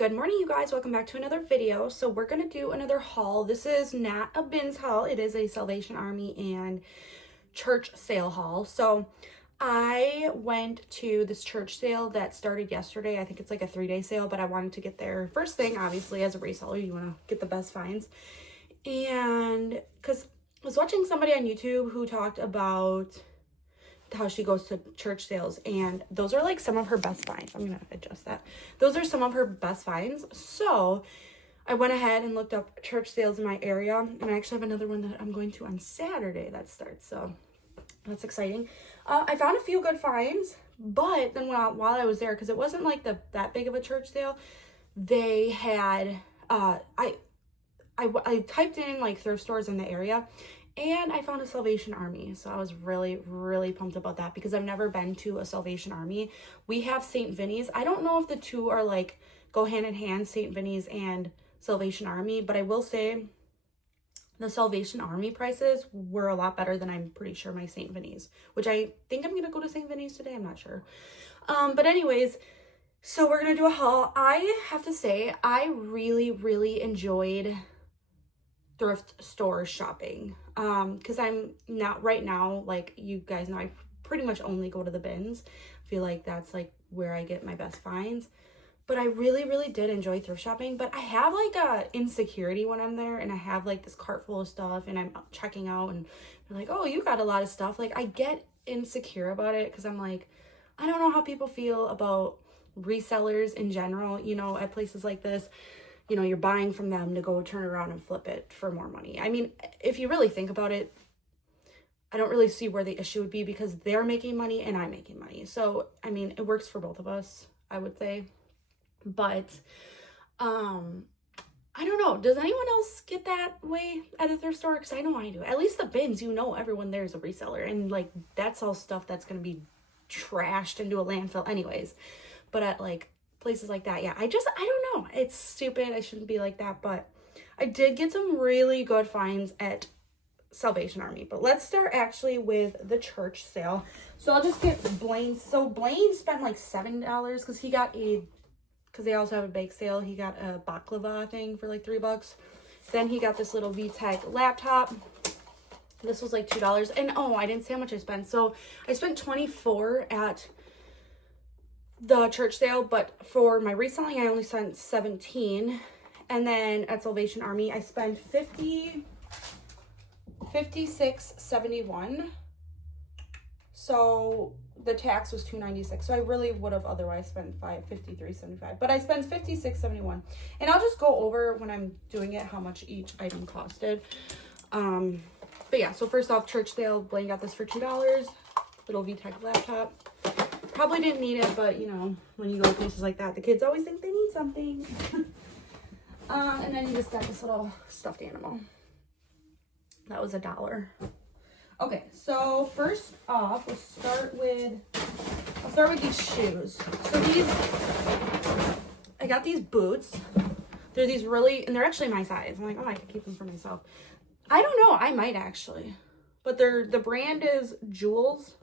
Good morning, you guys. Welcome back to another video. So we're going to do another haul. This is not a bins haul. It is a Salvation Army and church sale haul. So I went to this church sale that started yesterday. I think it's like a 3-day sale, but I wanted to get there first thing. Obviously, as a reseller, you want to get the best finds. And because I was watching somebody on YouTube who talked about how she goes to church sales, and those are like some of her best finds. I'm gonna adjust that. Those are some of her best finds. So I went ahead and looked up church sales in my area, and I actually have another one that I'm going to on Saturday that starts, so that's exciting. I found a few good finds, but then while I was there, because it wasn't like that big of a church sale, they had I typed in like thrift stores in the area, and I found a Salvation Army. So I was really, really pumped about that because I've never been to a Salvation Army. We have St. Vinny's. I don't know if the two are like go hand in hand, St. Vinny's and Salvation Army, but I will say the Salvation Army prices were a lot better than I'm pretty sure my St. Vinny's, which I think I'm going to go to St. Vinny's today. I'm not sure. But anyways, so we're going to do a haul. I have to say, I really, really enjoyed thrift store shopping, because I'm not right now, like you guys know, I pretty much only go to the bins. I feel like that's like where I get my best finds, but I really, really did enjoy thrift shopping. But I have like a insecurity when I'm there and I have like this cart full of stuff and I'm checking out and they're like, oh, you got a lot of stuff. Like I get insecure about it because I'm like, I don't know how people feel about resellers in general, you know, at places like this. You know, you're buying from them to go turn around and flip it for more money. I mean, if you really think about it, I don't really see where the issue would be because they're making money and I'm making money. So, I mean, it works for both of us, I would say. But, I don't know. Does anyone else get that way at a thrift store? Because I know I do. At least the bins, you know, everyone there is a reseller. And, like, that's all stuff that's going to be trashed into a landfill anyways. But at, like, places like that, yeah, I don't know, it's stupid, I shouldn't be like that, but I did get some really good finds at Salvation Army. But let's start actually with the church sale. So I'll just get Blaine. So Blaine spent like $7 because they also have a bake sale. He got a baklava thing for like $3. Then he got this little VTech laptop. This was like $2. And oh, I didn't say how much I spent. So I spent $24 at the church sale, but for my reselling I only spent $17. And then at Salvation Army I spent $56.71. So the tax was $296. So I really would have otherwise spent $53.75, but I spent $56.71. And I'll just go over when I'm doing it how much each item costed. But yeah, so first off, church sale, Blaine got this for $2. Little VTech laptop. Probably didn't need it, but you know, when you go to places like that, the kids always think they need something. And then you just got this little stuffed animal. That was $1. Okay, so first off, I'll start with these shoes. So I got these boots. They're these really, and they're actually my size. I'm like, oh, I could keep them for myself. I don't know, I might actually. But the brand is Jules.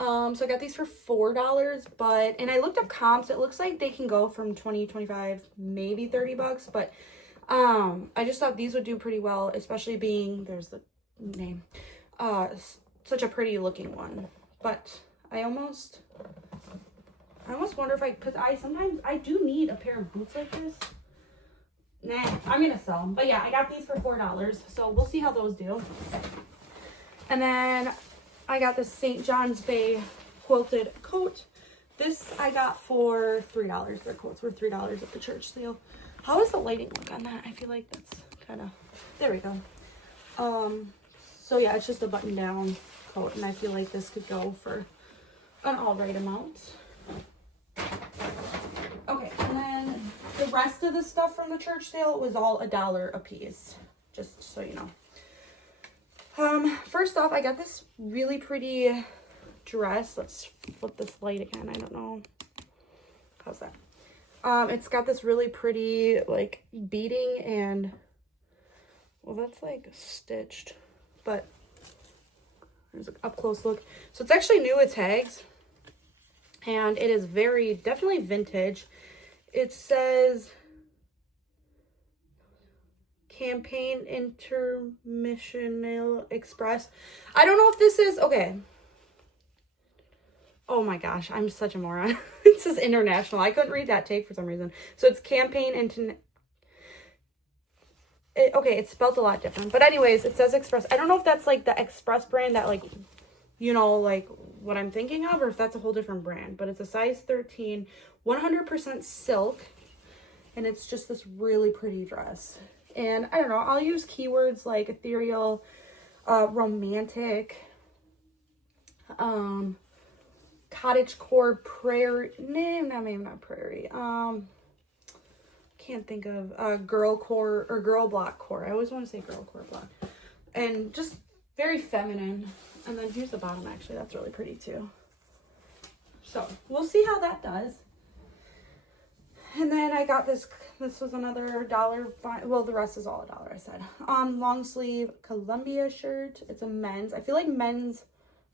So I got these for $4, and I looked up comps. It looks like they can go from 20, 25, maybe $30, but, I just thought these would do pretty well, especially being, there's the name, such a pretty looking one. But I almost wonder if because sometimes I do need a pair of boots like this. Nah, I'm gonna sell them. But yeah, I got these for $4, so we'll see how those do. And then I got this St. John's Bay quilted coat. This I got for $3. Their coats were $3 at the church sale. How does the lighting look on that? I feel like that's kind of, there we go. So yeah, it's just a button down coat, and I feel like this could go for an all right amount. Okay, and then the rest of the stuff from the church sale was all $1 a piece, just so you know. First off, I got this really pretty dress. Let's flip this light again. I don't know. How's that? It's got this really pretty, like, beading and, well, that's, like, stitched, but there's an up-close look. So it's actually new with tags. And it is definitely vintage. It says Campaign Intermissional Express. I don't know if this is, okay. Oh my gosh, I'm such a moron. It says international. I couldn't read that tag for some reason. So it's Campaign okay, it's spelled a lot different. But anyways, it says Express. I don't know if that's like the Express brand that like, you know, like what I'm thinking of, or if that's a whole different brand. But it's a size 13, 100% silk. And it's just this really pretty dress. And I don't know, I'll use keywords like ethereal, romantic, cottagecore, prairie, maybe not prairie, can't think of, girl core or girl block core. I always want to say girl core block. And just very feminine. And then here's the bottom, actually. That's really pretty too. So we'll see how that does. And then I got this was another $1. Well, the rest is all $1, I said. Long sleeve Columbia shirt. It's a men's. I feel like men's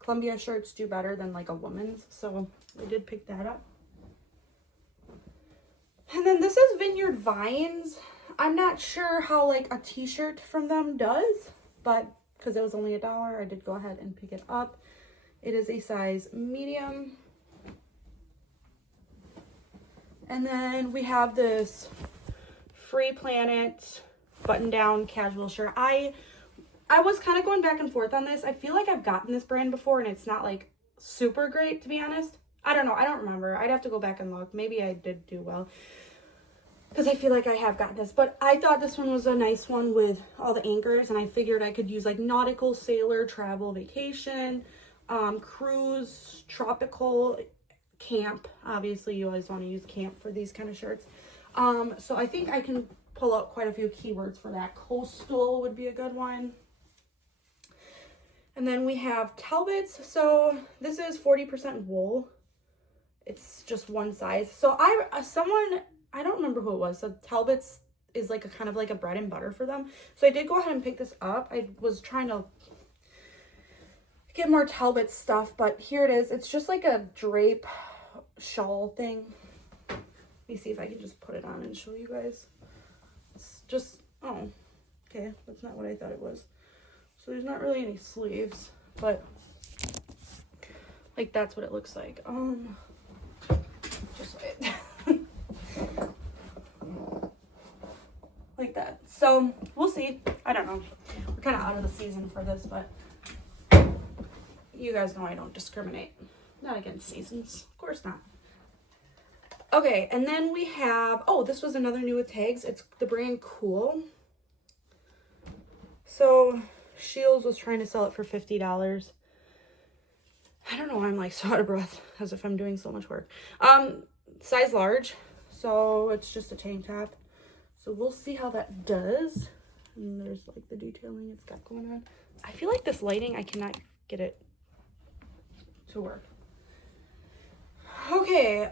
Columbia shirts do better than like a woman's. So I did pick that up. And then this is Vineyard Vines. I'm not sure how like a t-shirt from them does, but because it was only $1, I did go ahead and pick it up. It is a size medium. And then we have this Free Planet button-down casual shirt. I was kind of going back and forth on this. I feel like I've gotten this brand before, and it's not like super great, to be honest. I don't know. I don't remember. I'd have to go back and look. Maybe I did do well, because I feel like I have gotten this. But I thought this one was a nice one with all the anchors, and I figured I could use like nautical, sailor, travel, vacation, cruise, tropical, camp. Obviously you always want to use camp for these kind of shirts. So I think I can pull out quite a few keywords for that. Coastal would be a good one. And then we have Talbots. So this is 40% wool. It's just one size. So I don't remember who it was. So Talbots is like a kind of like a bread and butter for them. So I did go ahead and pick this up. I was trying to get more Talbot stuff, but here it is. It's just like a drape shawl thing. Let me see if I can just put it on and show you guys. It's just, oh, okay, that's not what I thought it was. So there's not really any sleeves, but like that's what it looks like. Just wait. Like that. So we'll see. I don't know. We're kind of out of the season for this, but you guys know I don't discriminate. Not against seasons. Of course not. Okay, and then we have, oh, this was another new with tags. It's the brand Cool. So Shields was trying to sell it for $50. I don't know why I'm like so out of breath, as if I'm doing so much work. Size large. So it's just a tank top. So we'll see how that does. And there's like the detailing it's got going on. I feel like this lighting, I cannot get it to work. Okay,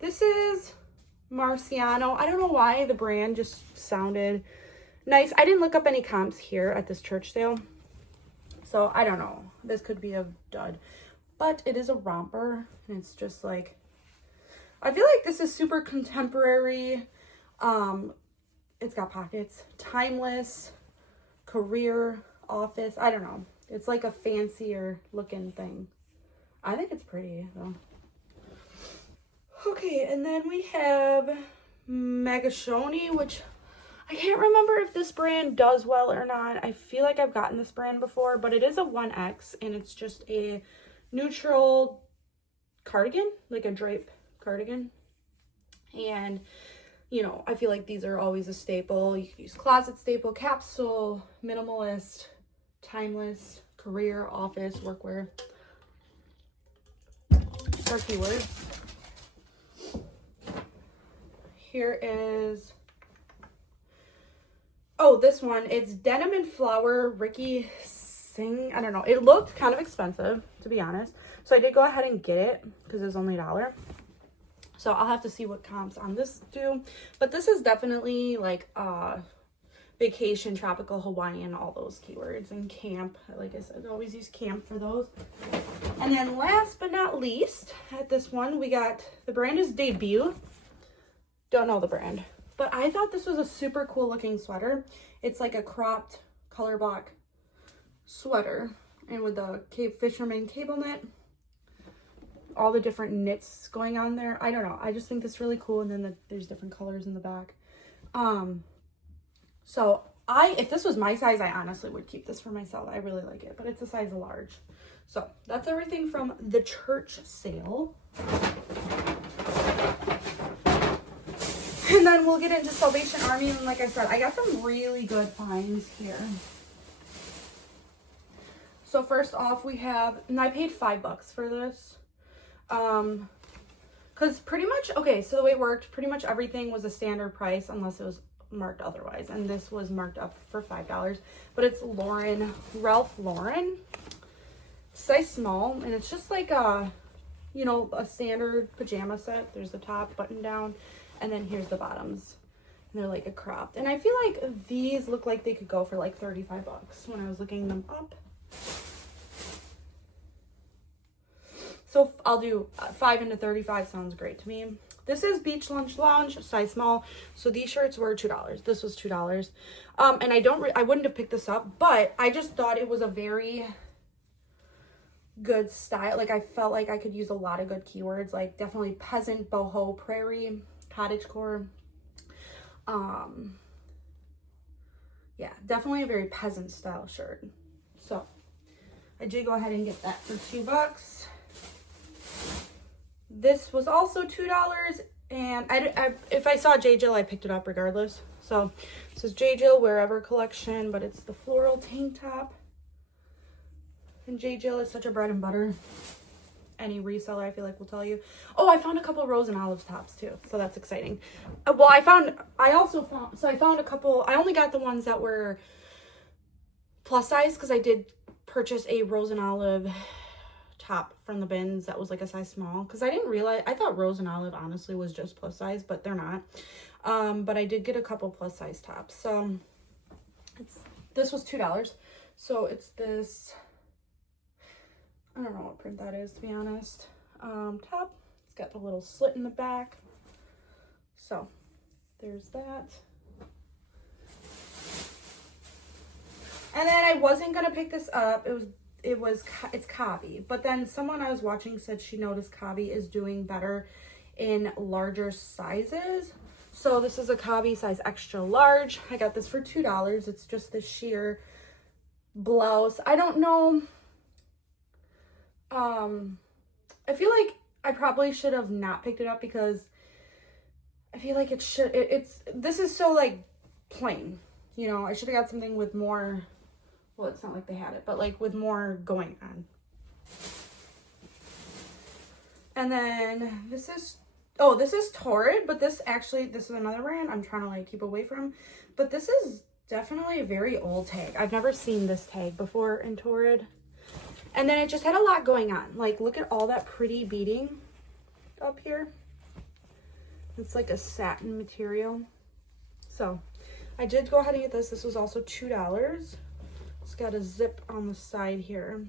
this is Marciano. I don't know why the brand just sounded nice. I didn't look up any comps here at this church sale, so I don't know. This could be a dud, but it is a romper, and it's just like, I feel like this is super contemporary. It's got pockets, timeless, career, office. I don't know. It's like a fancier looking thing. I think it's pretty though. Okay, and then we have Megashoni, which I can't remember if this brand does well or not. I feel like I've gotten this brand before, but it is a 1X, and it's just a neutral cardigan, like a drape cardigan. And, you know, I feel like these are always a staple. You can use closet staple, capsule, minimalist, timeless, career, office, workwear. Our keywords. Here is, oh, this one. It's Denim and Flower, Ricky Singh. I don't know. It looked kind of expensive, to be honest. So I did go ahead and get it because it's only $1. So I'll have to see what comps on this do. But this is definitely like vacation, tropical, Hawaiian, all those keywords, and camp. Like I said, always use camp for those. And then last but not least, at this one, we got, the brand is Debut. Don't know the brand, but I thought this was a super cool looking sweater. It's like a cropped color block sweater, and with the Cape Fisherman cable knit, all the different knits going on there. I don't know, I just think this is really cool. And then there's different colors in the back. So if this was my size, I honestly would keep this for myself. I really like it, but it's a size large. So that's everything from the church sale. And then we'll get into Salvation Army. And like I said, I got some really good finds here. So first off, we have, and I paid $5 for this. Cause pretty much, okay, so the way it worked, pretty much everything was a standard price unless it was marked otherwise. And this was marked up for $5, but it's Ralph Lauren, size small. And it's just like a, you know, a standard pajama set. There's the top button down, and then here's the bottoms. And they're like a cropped. And I feel like these look like they could go for like $35 when I was looking them up. So I'll do 5 into 35, sounds great to me. This is Beach Lunch Lounge, size small. So these shirts were $2. This was $2. And I wouldn't have picked this up, but I just thought it was a very good style. Like I felt like I could use a lot of good keywords, like definitely peasant, boho, prairie, cottagecore. Yeah, definitely a very peasant style shirt. So I did go ahead and get that for $2. This was also $2, and if I saw J. Jill, I picked it up regardless. So this is J. Jill Wherever collection, but it's the floral tank top. And J. Jill is such a bread and butter. Any reseller, I feel like, will tell you. Oh, I found a couple Rose and Olive tops too, so that's exciting. Well, I found a couple. I only got the ones that were plus size because I did purchase a Rose and Olive top from the bins that was like a size small, because I didn't realize, I thought Rose and Olive honestly was just plus size, but they're not. But I did get a couple plus size tops. So this was $2. So it's this, I don't know what print that is, to be honest. Top, it's got a little slit in the back. So there's that. And then I wasn't gonna pick this up. It's Cabi, but then someone I was watching said she noticed Cabi is doing better in larger sizes. So this is a Cabi size extra large. I got this for $2. It's just this sheer blouse. I don't know. I feel like I probably should have not picked it up because I feel like this is so like plain, you know. I should have got something with more. Well, it's not like they had it, but like with more going on. And then this is Torrid, but this is another brand I'm trying to like keep away from. But this is definitely a very old tag. I've never seen this tag before in Torrid. And then it just had a lot going on. Like, look at all that pretty beading up here. It's like a satin material. So I did go ahead and get this. This was also $2. It's got a zip on the side here.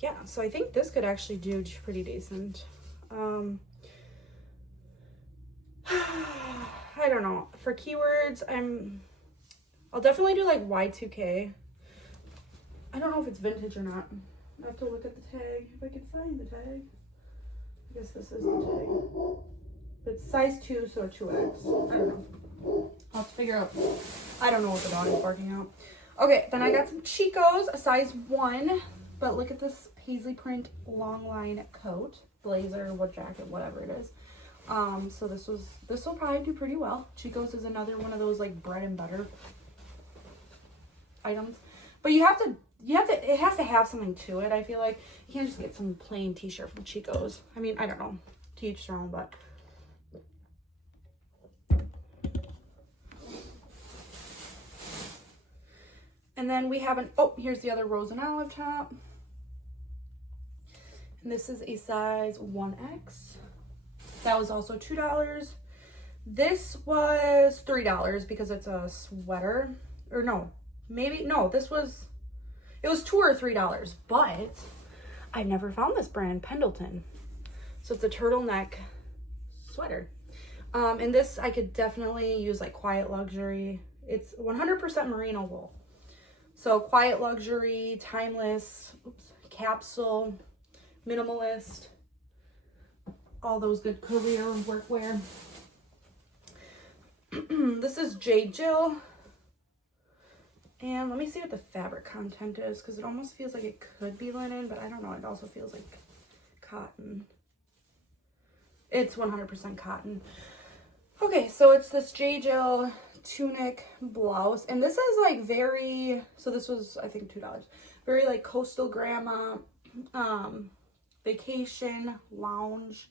Yeah, so I think this could actually do pretty decent. I don't know. For keywords, I'll definitely do like Y2K. I don't know if it's vintage or not. I have to look at the tag, if I can find the tag. I guess this is the tag. It's size 2, so a 2X. I don't know. I'll have to figure out. I don't know what the dog is barking out. Okay, then I got some Chicos, a size 1. But look at this paisley print long line coat, blazer, what jacket, whatever it is. So this will probably do pretty well. Chicos is another one of those like bread and butter items. But it has to have something to it. I feel like you can't just get some plain t-shirt from Chicos. I mean, I don't know, to each their own, but. And then we have here's the other Rose and Olive top. And this is a size 1X. That was also $2. This was $3 because it's a sweater. Or no, maybe, no, it was $2 or $3, but I never found this brand, Pendleton. So it's a turtleneck sweater. And this I could definitely use like quiet luxury. It's 100% merino wool. So quiet luxury, timeless, capsule, minimalist, all those good career workwear. This is J. Jill. And let me see what the fabric content is, because it almost feels like it could be linen, but I don't know. It also feels like cotton. It's 100% cotton. Okay, so it's this J. Jill tunic blouse. And this is like very, so this was, I think, $2. Very like coastal grandma, vacation, lounge,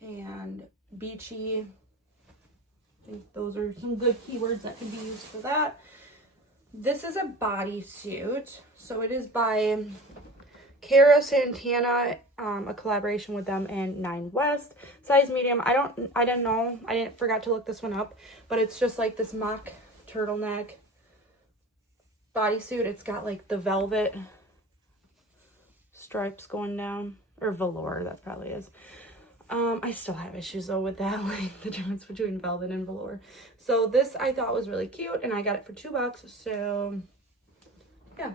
and beachy. I think those are some good keywords that can be used for that. This is a bodysuit. So it is by Cara Santana, a collaboration with them and 9 West. Size medium. I didn't know. I forgot to look this one up. But it's just like this mock turtleneck bodysuit. It's got like the velvet stripes going down. Or velour, that probably is. I still have issues though with that, like the difference between velvet and velour. So this I thought was really cute, and I got it for $2. So yeah.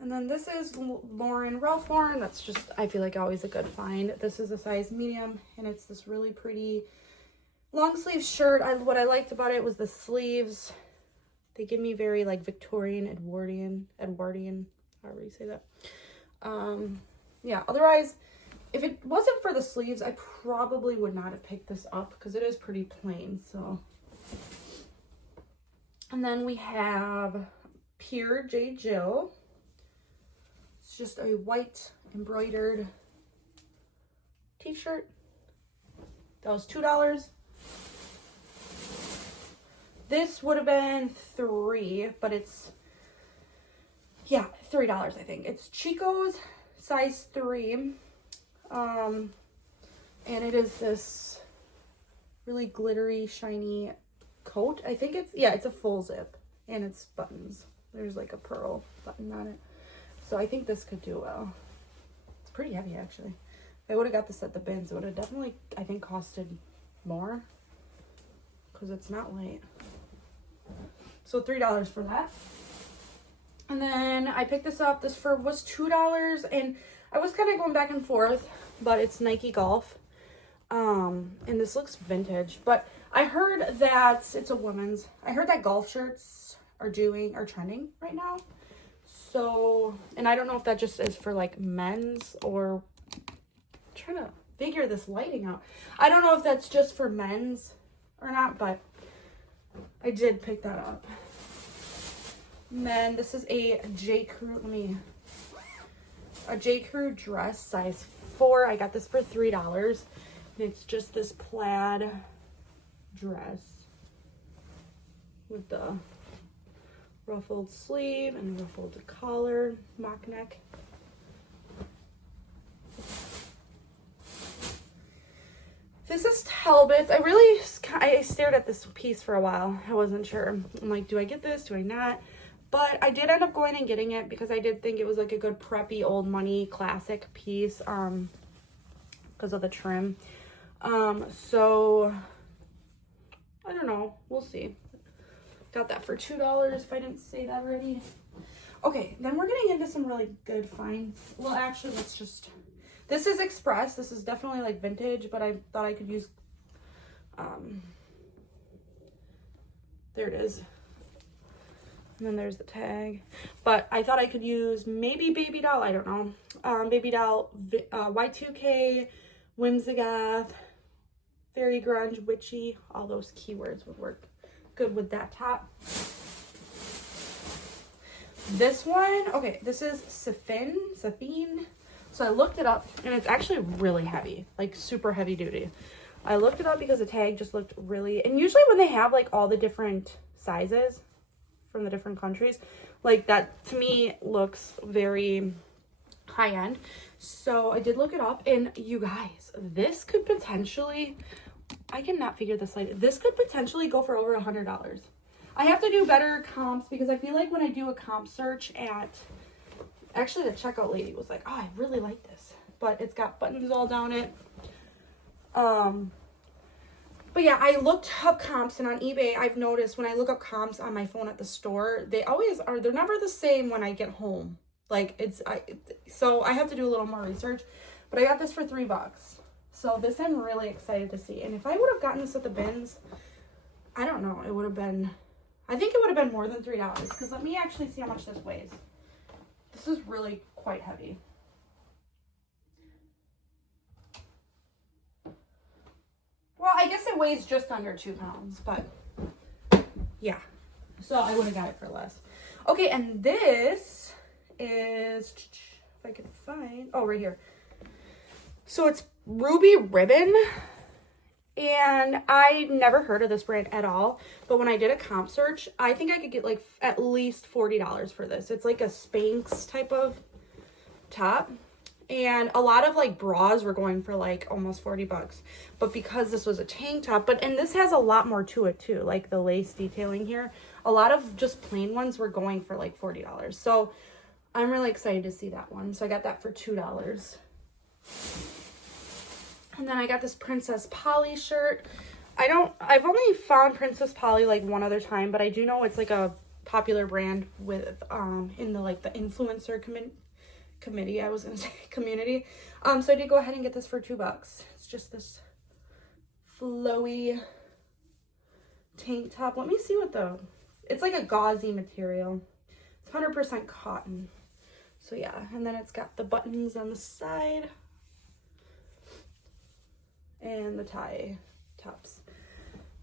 And then this is Ralph Lauren. That's just, I feel like, always a good find. This is a size medium, and it's this really pretty long sleeve shirt. What I liked about it was the sleeves. They give me very like Victorian, Edwardian, however you say that. Yeah, otherwise, if it wasn't for the sleeves, I probably would not have picked this up because it is pretty plain, so. And then we have Pure J. Jill. It's just a white embroidered t-shirt. That was $2. This would have been $3, but it's, yeah, $3, I think. It's Chico's size 3. And it is this really glittery, shiny coat. I think it's, yeah, it's a full zip, and it's buttons. There's like a pearl button on it. So I think this could do well. It's pretty heavy, actually. If I would have got this at the bins, it would have definitely, I think, costed more because it's not light. So $3 for that. And then I picked this up. This was $2, and I was kind of going back and forth, but it's Nike Golf. And this looks vintage, but I heard that it's a woman's. I heard that golf shirts are trending right now. So, and I don't know if that just is for like men's, or I'm trying to figure this lighting out. I don't know if that's just for men's or not, but I did pick that up. And then this is a J. Crew, a J. Crew dress, size 4. I got this for $3. It's just this plaid dress with the ruffled sleeve and ruffled collar, mock neck. This is Talbot's. I stared at this piece for a while. I wasn't sure. I'm like, do I get this? Do I not? But I did end up going and getting it because I did think it was like a good preppy old money classic piece because of the trim. So I don't know. We'll see. Got that for $2 if I didn't say that already. Okay, then we're getting into some really good finds. Well, actually, this is Express. This is definitely like vintage, but I thought I could use, there it is. And then there's the tag. But I thought I could use maybe Baby Doll, I don't know. Baby Doll, Y2K, Whimsigoth, Fairy Grunge, Witchy. All those keywords would work good with that top. This one, okay, this is Safine. So I looked it up, and it's actually really heavy, like super heavy duty. I looked it up because the tag just looked really, and usually when they have like all the different sizes from the different countries, like that to me looks very high end. So I did look it up, and you guys, this could potentially, I cannot figure this out. This could potentially go for over $100. I have to do better comps because I feel like when I do a comp search at, actually the checkout lady was like, oh, I really like this, but it's got buttons all down it. But yeah, I looked up comps, and on eBay, I've noticed when I look up comps on my phone at the store, they always are, they're never the same when I get home. Like so I have to do a little more research, but I got this for $3. So this I'm really excited to see. And if I would have gotten this at the bins, I don't know, it would have been, I think it would have been more than $3, because let me actually see how much this weighs. This is really quite heavy. Well, I guess it weighs just under 2 pounds, but yeah. So I would have got it for less. Okay, and this is, if I can find, oh, right here. So it's Ruby Ribbon, and I never heard of this brand at all, but when I did a comp search, I think I could get like at least $40 for this. It's like a Spanx type of top. And a lot of like bras were going for like almost $40, but because this was a tank top, and this has a lot more to it too, like the lace detailing here, a lot of just plain ones were going for like $40. So I'm really excited to see that one. So I got that for $2. And then I got this Princess Polly shirt. I've only found Princess Polly like one other time, but I do know it's like a popular brand with in the like the influencer committee, I was gonna say community. So I did go ahead and get this for $2. It's just this flowy tank top. Let me see what it's like a gauzy material. It's 100% cotton. So yeah, and then it's got the buttons on the side and the tie tops.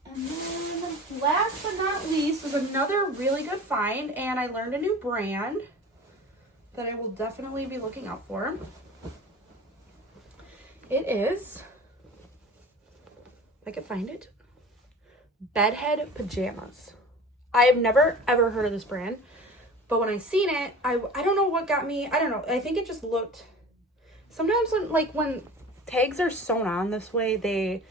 And then last but not least was another really good find, and I learned a new brand that I will definitely be looking out for. It is, if I can find it, Bedhead Pajamas. I have never ever heard of this brand, but when I seen it, I don't know what got me. I don't know. I think it just looked, sometimes when tags are sewn on this way, they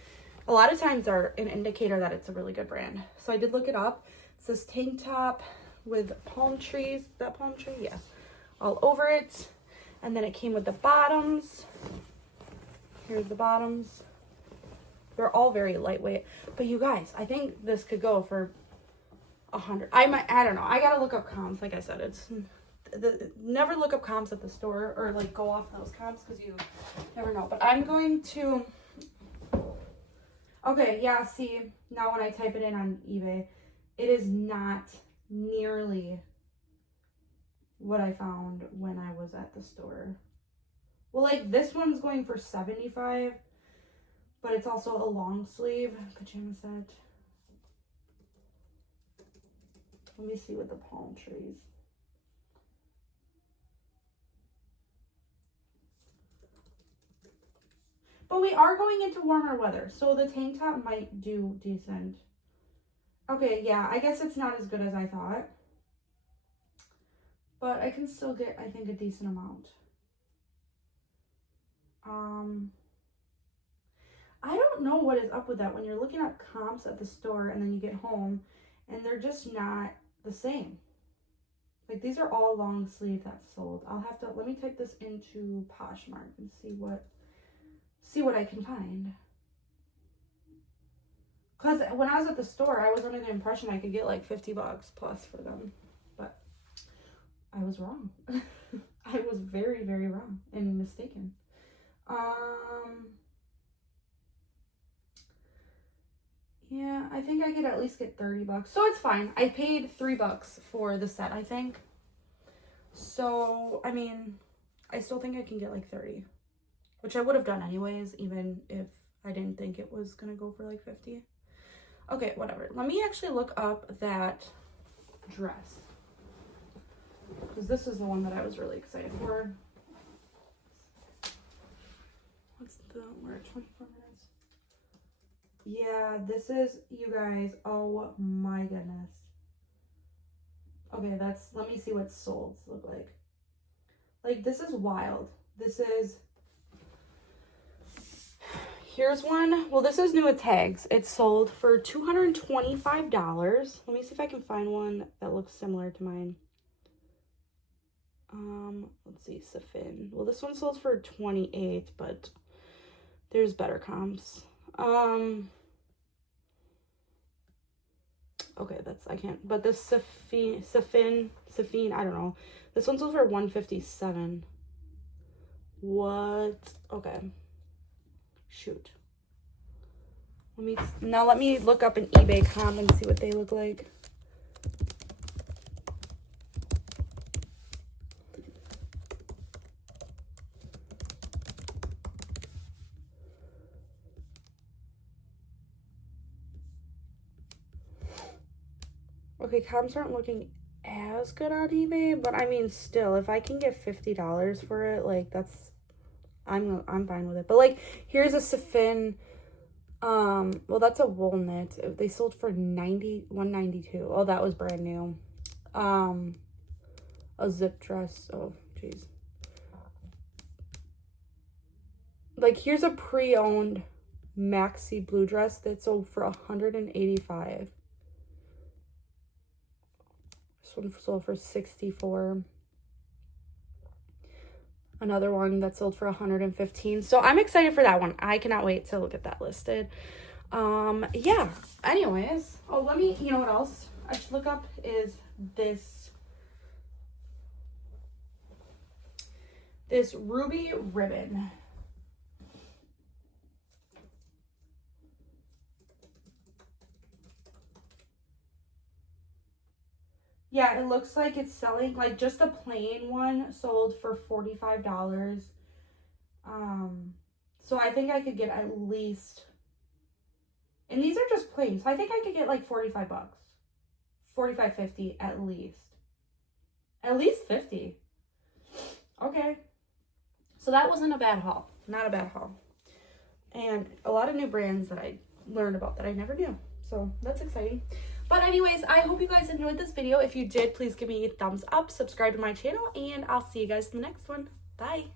a lot of times are an indicator that it's a really good brand. So I did look it up. It's this tank top with palm trees. That palm tree? Yeah. All over it. And then it came with the bottoms. Here's the bottoms. They're all very lightweight. But you guys, I think this could go for $100. I don't know. I gotta look up comps. Like I said, it's never look up comps at the store or like go off those comps because you never know. But I'm going to. Okay, yeah. See, now when I type it in on eBay, it is not nearly what I found when I was at the store. Well, like this one's going for $75, but it's also a long sleeve pajama set. Let me see with the palm trees. But we are going into warmer weather, so the tank top might do decent. Okay, yeah, I guess it's not as good as I thought. But I can still get, I think, a decent amount. I don't know what is up with that when you're looking at comps at the store and then you get home and they're just not the same. Like these are all long sleeve that's sold. I'll have to, let me type this into Poshmark and see what I can find. Because when I was at the store, I was under the impression I could get like $50 plus for them. But I was wrong. I was very, very wrong and mistaken. Yeah, I think I could at least get $30. So it's fine. I paid $3 for the set, I think. So, I mean, I still think I can get like 30, which I would have done anyways, even if I didn't think it was going to go for like 50. Okay, whatever. Let me actually look up that dress, because this is the one that I was really excited for. We're at 24 minutes. Yeah, this is, you guys, oh my goodness. Okay, let me see what solds look like. Like, this is wild. Here's one. Well, this is new with tags. It's sold for $225. Let me see if I can find one that looks similar to mine. Let's see, Safin. Well, this one sold for $28, but there's better comps. Okay, I can't, but this Safin, I don't know. This one sold for $157. What? Okay. Shoot. Let me look up an eBay comp and see what they look like. Okay, comps aren't looking as good on eBay, but I mean, still, if I can get $50 for it, like, I'm fine with it. But like, here's a Safin. Well, that's a wool knit. They sold for $192. Oh, that was brand new. A zip dress. Oh, jeez. Like, here's a pre-owned maxi blue dress that sold for $185. This one sold for $64. Another one that sold for $115. So I'm excited for that one. I cannot wait to look at that listed. Yeah. Anyways. Oh, you know what else I should look up is this ruby ribbon. Yeah, it looks like it's selling, like, just a plain one sold for $45. So I think I could get at least, and these are just plain, so I think I could get like $45. $45.50 at least. At least 50. Okay. So that wasn't a bad haul. Not a bad haul. And a lot of new brands that I learned about that I never knew. So that's exciting. But anyways, I hope you guys enjoyed this video. If you did, please give me a thumbs up, subscribe to my channel, and I'll see you guys in the next one. Bye.